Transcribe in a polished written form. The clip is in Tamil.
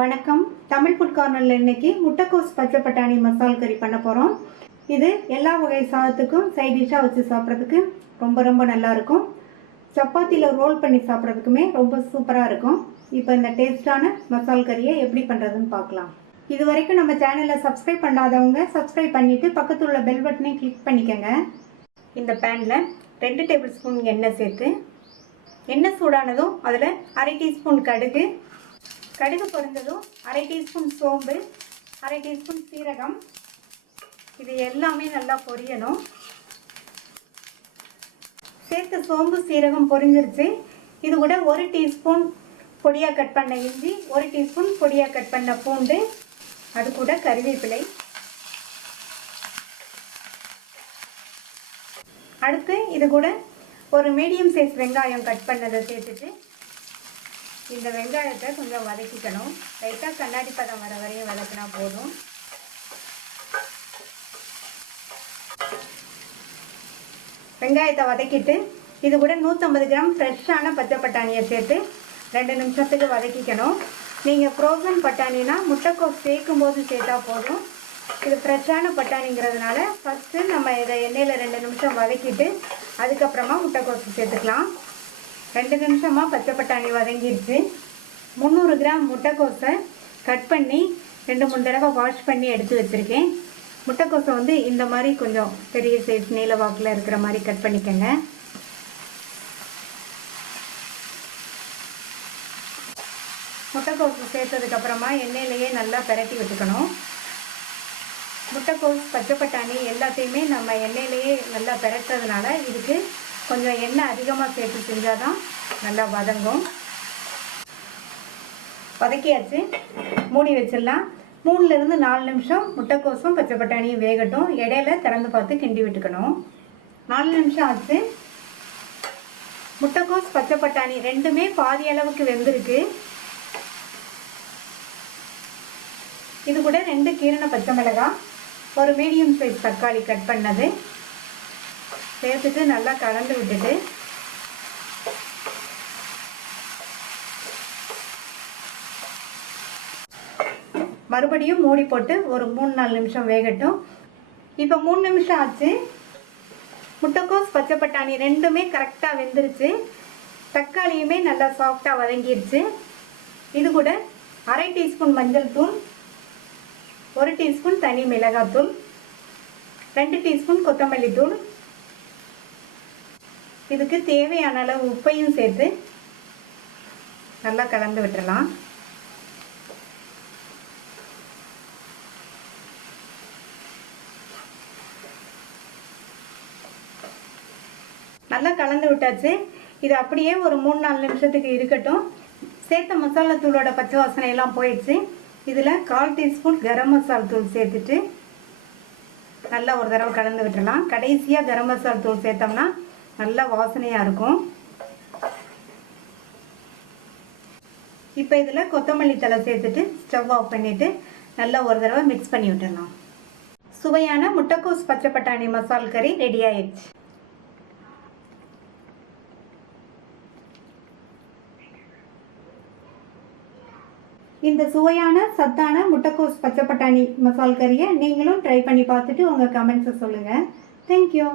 வணக்கம். தமிழ் ஃபுட் கார்னரில் இன்னைக்கு முட்டைக்கோஸ் பச்சை பட்டாணி மசால் கறி பண்ண போகிறோம். இது எல்லா வகை சாதத்துக்கும் சைட் டிஷ்ஷாக வச்சு சாப்பிட்றதுக்கு ரொம்ப நல்லாயிருக்கும். சப்பாத்தியில் ரோல் பண்ணி சாப்பிட்றதுக்குமே ரொம்ப சூப்பராக இருக்கும். இப்போ இந்த டேஸ்டான மசால் கறியை எப்படி பண்ணுறதுன்னு பார்க்கலாம். இது வரைக்கும் நம்ம சேனலை சப்ஸ்கிரைப் பண்ணாதவங்க சப்ஸ்கிரைப் பண்ணிவிட்டு பக்கத்தில் உள்ள பெல் பட்டனை கிளிக் பண்ணிக்கோங்க. இந்த பேனில் 2 டேபிள் ஸ்பூன் எண்ணெய் சேர்த்து, எண்ணெய் சூடானதும் அதில் 1/2 டீஸ்பூன் கடுகு பொரிஞ்சதும் 1/2 டீஸ்பூன் சோம்பு, 1/2 டீஸ்பூன் சீரகம், இது எல்லாமே நல்லா பொரியணும். சேர்த்து சோம்பு சீரகம் பொரிஞ்சிருச்சு. இது கூட 1 டீஸ்பூன் பொடியாக கட் பண்ண இஞ்சி, 1 டீஸ்பூன் பொடியாக கட் பண்ண பூண்டு, அது கூட கறிவேப்பிலை. அடுத்து இது கூட ஒரு மீடியம் சைஸ் வெங்காயம் கட் பண்ணதை சேர்த்துட்டு இந்த வெங்காயத்தை கொஞ்சம் வதக்கிக்கணும். லைட்டாக கண்ணாடி பதம் வர வரையும் வதக்கினா போதும். வெங்காயத்தை வதக்கிட்டு இது கூட 150 கிராம் ஃப்ரெஷ்ஷான பச்சை பட்டாணியை சேர்த்து 2 நிமிஷத்துக்கு வதக்கிக்கணும். நீங்கள் ஃப்ரோசன் பட்டாணினா முட்டைக்கோஸ் சேர்க்கும் போது சேர்த்தா போதும். இது ஃப்ரெஷ்ஷான பட்டாணிங்கிறதுனால ஃபஸ்ட்டு நம்ம இதை எண்ணெயில் 2 நிமிஷம் வதக்கிட்டு அதுக்கப்புறமா முட்டைக்கோஸ் சேர்த்துக்கலாம். 2 நிமிஷமாக பச்சை பட்டாணி வதங்கிடுச்சு. 300 கிராம் முட்டைக்கோஸை கட் பண்ணி 2-3 தடவை வாஷ் பண்ணி எடுத்து வச்சுருக்கேன். முட்டைக்கோஸை வந்து இந்த மாதிரி கொஞ்சம் பெரிய சைஸ் நீல வாக்கில் இருக்கிற மாதிரி கட் பண்ணிக்கோங்க. முட்டைக்கோஸ் சேர்த்ததுக்கப்புறமா எண்ணெயிலேயே நல்லா பிரட்டி விட்டுக்கணும். முட்டைக்கோஸ் பச்சை பட்டாணி எல்லாத்தையுமே நம்ம எண்ணெயிலேயே நல்லா பிரட்டுறதுனால இதுக்கு கொஞ்சம் எண்ணெய் அதிகமாக சேர்த்து செஞ்சால் தான் நல்லா வதங்கும். வதக்கியாச்சு, மூடி வச்சிடலாம். 3லிருந்து 4 நிமிஷம் முட்டைக்கோஸும் பச்சை பட்டாணியும் வேகட்டும். இடையில திறந்து பார்த்து கிண்டி விட்டுக்கணும். 4 நிமிஷம் ஆச்சு. முட்டைக்கோஸ் பச்சை பட்டாணி ரெண்டுமே பாதி அளவுக்கு வெந்திருக்கு. இது கூட 2 கீரண பச்சை மிளகாய், ஒரு மீடியம் சைஸ் தக்காளி கட் பண்ணது சேர்த்துட்டு நல்லா கலந்து விட்டுட்டு மறுபடியும் மூடி போட்டு ஒரு 3-4 நிமிஷம் வேகட்டும். இப்போ 3 நிமிஷம் ஆச்சு. முட்டைக்கோஸ் பச்சை பட்டாணி ரெண்டுமே கரெக்டாக வெந்துருச்சு. தக்காளியுமே நல்லா சாஃப்டாக வதங்கிருச்சு. இது கூட 1/2 டீஸ்பூன் மஞ்சள் தூள், 1 டீஸ்பூன் தனி மிளகாத்தூள், 2 டீஸ்பூன் கொத்தமல்லி தூள், இதுக்கு தேவையான அளவு உப்பையும் சேர்த்து நல்லா கலந்து விட்டுறலாம். நல்லா கலந்து விட்டாச்சு. இது அப்படியே ஒரு 3-4 நிமிஷத்துக்கு இருக்கட்டும். சேர்த்த மசாலா தூளோட பச்சை வாசனை எல்லாம் போயிடுச்சு. இதில் 1/4 டீஸ்பூன் கரம் மசால் தூள் சேர்த்துட்டு நல்லா ஒரு தடவை கலந்து விட்டுறலாம். கடைசியாக கரம் மசால் தூள் சேர்த்தோம்னா நல்லா வாசனையாக இருக்கும். இப்போ இதில் கொத்தமல்லி தழை சேர்த்துட்டு ஸ்டவ் ஆஃப் பண்ணிவிட்டு நல்லா ஒரு தடவை மிக்ஸ் பண்ணி விட்டுடலாம். சுவையான முட்டைக்கோஸ் பச்சை பட்டாணி மசால் கறி ரெடி ஆயிடுச்சு. இந்த சுவையான சத்தான முட்டைக்கோஸ் பச்சை பட்டாணி மசால் கறியை நீங்களும் ட்ரை பண்ணி பார்த்துட்டு உங்கள் கமெண்ட்ஸை சொல்லுங்கள். தேங்க்யூ.